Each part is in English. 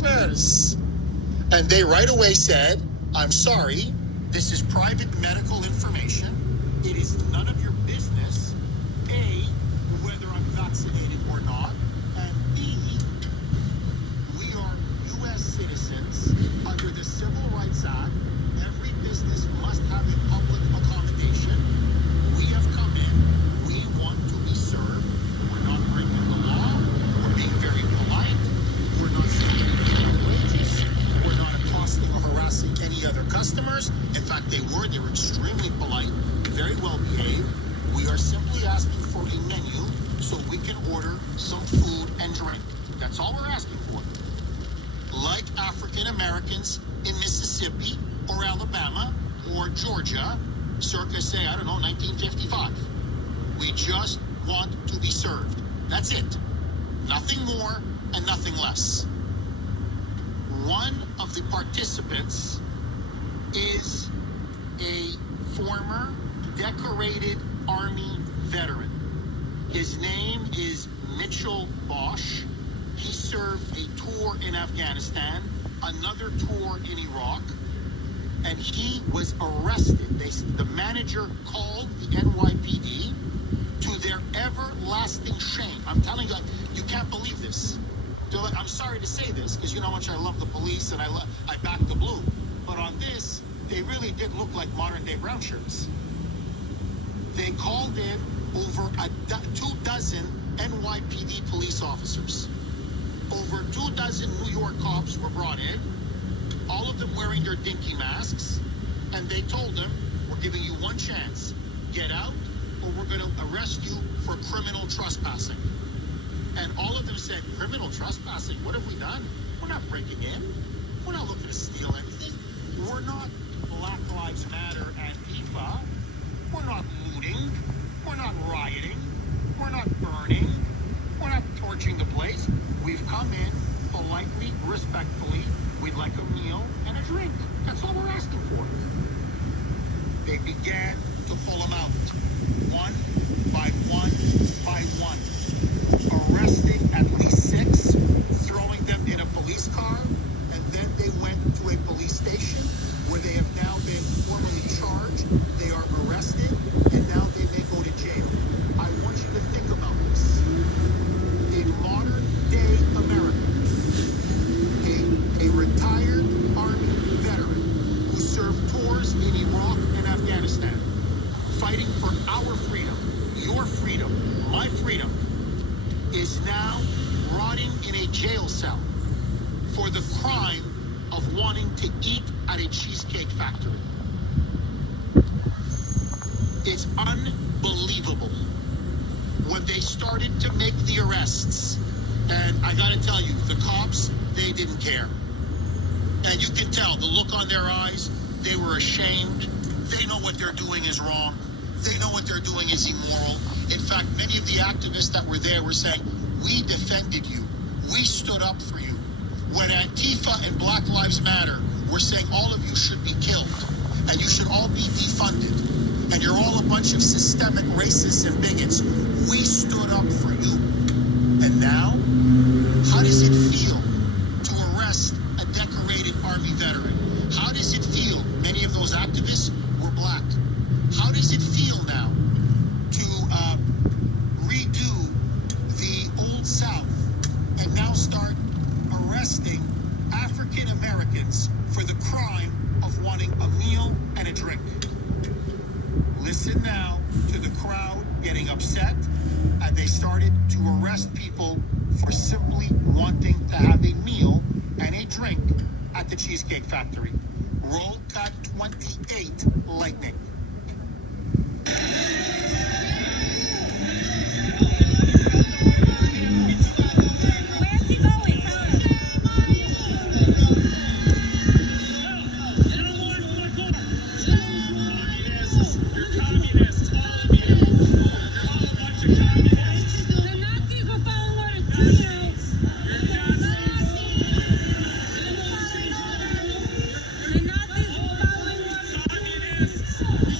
papers. And they right away said, I'm sorry, this is private medical information. It is none of your business, A, whether I'm vaccinated or not, and B, we are U.S. citizens under the Civil Rights Act. Every business must have a public accommodation. We have come in. We want to be served. We're not breaking the law. We're being very polite. We're not stealing outrageous. We're not accosting or harassing any other customers. In fact, they were extremely polite, very well behaved. We are simply asking for a menu so we can order some food and drink. That's all we're asking for. Like African Americans in Mississippi or Alabama or Georgia, circa, say, I don't know, 1955. We just want to be served. That's it. Nothing more and nothing less. One of the participants is a former decorated Army veteran. His name is Mitchell Bosch. He served a tour in Afghanistan, another tour in Iraq, and he was arrested. The manager called the NYPD, to their everlasting shame. I'm telling you, you can't believe this. I'm sorry to say this, because you know how much I love the police and I back the blue. But on this, they really did look like modern day brown shirts. They called in over 24 NYPD police officers. Over 24 New York cops were brought in, all of them wearing their dinky masks, and they told them, we're giving you one chance. Get out, or we're going to arrest you for criminal trespassing. And all of them said, criminal trespassing? What have we done? We're not breaking in. We're not looking to steal anything. We're not Black Lives Matter and Antifa. We're not looting. We're not rioting. We're not burning. We're not torching the place. We've come in politely, respectfully. We'd like a meal and a drink. That's all we're asking for. They began to pull them out, one by one by one, arresting at least 6, throwing them in a police car, and then they went to a police station where they have now been formally charged. They are arrested, and now they may go to jail. I want you to think about this. In modern day America, a retired Army veteran who served tours in Iraq and Afghanistan, fighting for our freedom, your freedom, my freedom, is now rotting in a jail cell for the crime of wanting to eat at a cheesecake factory. It's unbelievable. When they started to make the arrests, and I gotta tell you, the cops, they didn't care. And you can tell, the look on their eyes, they were ashamed. They know what they're doing is wrong. They know what they're doing is immoral. In fact, many of the activists that were there were saying, we defended you. We stood up for you. When Antifa and Black Lives Matter were saying all of you should be killed and you should all be defunded and you're all a bunch of systemic racists and bigots, we stood up for you. And now, how does it feel to arrest a decorated Army veteran? How does it feel? Many of those activists were black. How does it feel now to redo the Old South and now start arresting African Americans for the crime of wanting a meal and a drink? Listen now to the crowd getting upset, and they started to arrest people for simply wanting to have a meal and a drink at the Cheesecake Factory. Roll cut 28, lightning. Where's he going? The Nazis were following orders too. The Nazis were following orders too.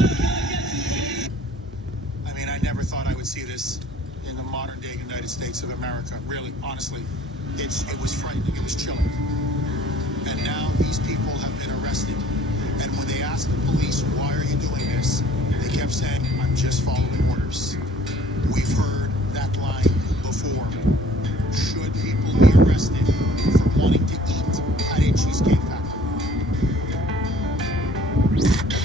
I mean, I never thought I would see this in the modern day United States of America. Really, honestly, it was frightening. It was chilling. And now these people have been arrested. And when they asked the police, why are you doing this? They kept saying, I'm just following orders. We've heard that line before.